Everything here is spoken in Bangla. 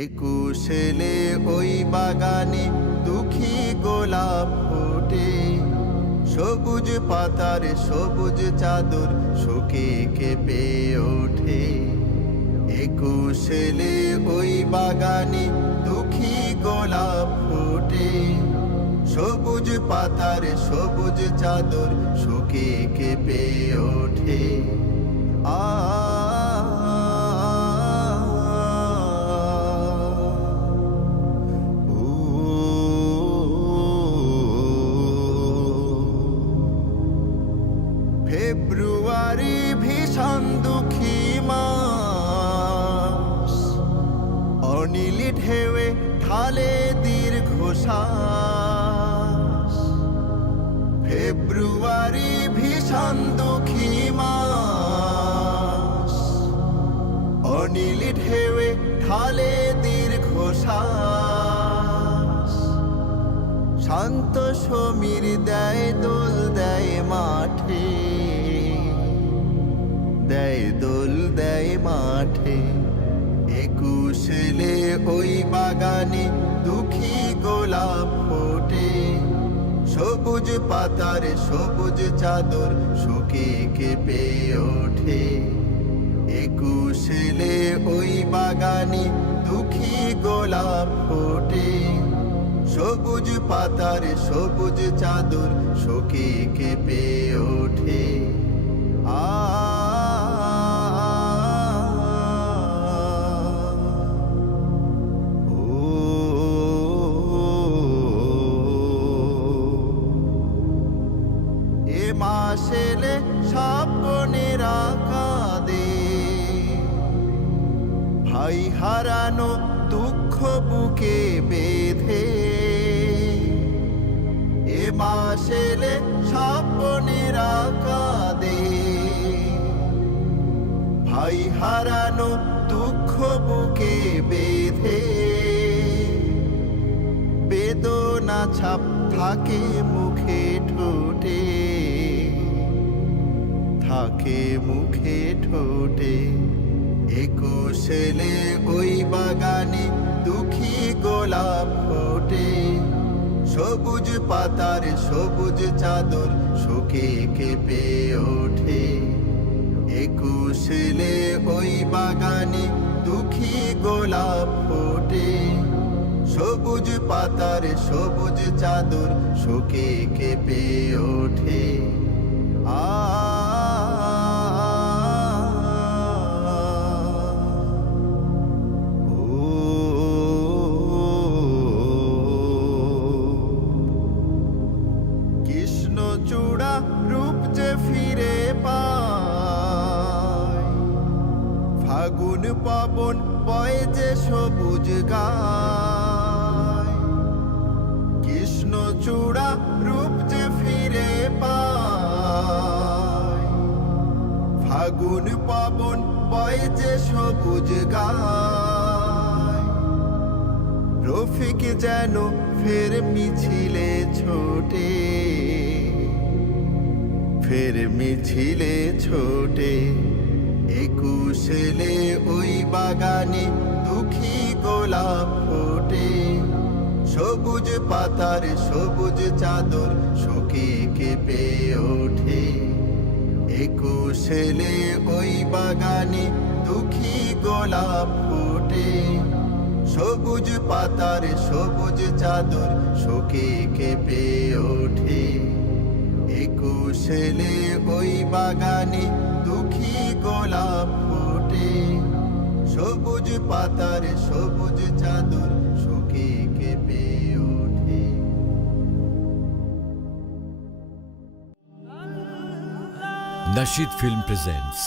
একুশেলে ওই বাগানে দুঃখী গোলাপ ফোটে, সবুজ পাতার সবুজ চাদর শোকে কেঁপে ওঠে। একুশেলে ওই বাগানে দুঃখী গোলাপ ফোটে, সবুজ পাতার সবুজ চাদর শোকে কেঁপে ওঠে। ফেব্রুয়ারি ভীষণ দুঃখী মাস, অনিল ঢেউয়ে ঢালে দীর্ঘশ্বাস। ফেব্রুয়ারি ভীষণ দুঃখী মাস, অনিল ঢেউয়ে ঢালে দীর্ঘশ্বাস। শান্ত সমীর দেয় দোল দেয় মাঠে, দেয় দোল দেয় মাঠে। একুশেলে ওই বাগানে দুঃখী গোলাপ ফোটে, সবুজ পাতার সবুজ চাদর শোকে কেঁপে ওঠে। একুশেলে ওই বাগানে দুঃখী গোলাপ ফোটে, সবুজ পাতার সবুজ চাদর শোকে কেঁপে ওঠে। এ মাসেলে স্বপ্নেরা কাঁদে, ভাই হারানো দুঃখ বুকে বেঁধে। এ মাসেলে স্বপ্নেরা কাঁদে, ভাই হারানো দুঃখ বুকে বেঁধে। বেদনা ছাপ থাকে মুখে ঠোঁটে, থাকে মুখে ঠোঁটে। একুশেলে ওই বাগানে দুঃখী গোলাপ ফোটে, সবুজ পাতার সবুজ চাদর শোকে কেঁপে ওঠে। একুশেলে ওই বাগানে দুঃখী গোলাপ ফোটে, সবুজ পাতার সবুজ চাদর শোকে কেঁপে ওঠে। কৃষ্ণচূড়া রূপ যে ফিরে পায়, ফাগুন পবন বয় যে সবুজ গায়। কৃষ্ণচূড়া রূপ যে ফিরে পায়, ফাগুন পবন বয় যে সবুজ গায়। রফিক যেন ফের মিছিলে ছোটে, ফের মিছিলে ছোটে। একুশেলে ওই বাগানে দুঃখী গোলাপ ফোটে, সবুজ পাতার সবুজ চাদর শোকে কেঁপে ওঠে। একুশেলে ওই বাগানে দুঃখী গোলাপ ফোটে, সবুজ পাতার সবুজ চাদর শোকে কেঁপে ওঠে। একুশেলে ওই বাগানে দুঃখী গোলাপ ফোটে, সবুজ পাতার সবুজ চাদর শোকে কেঁপে ওঠে। Nasheed Film presents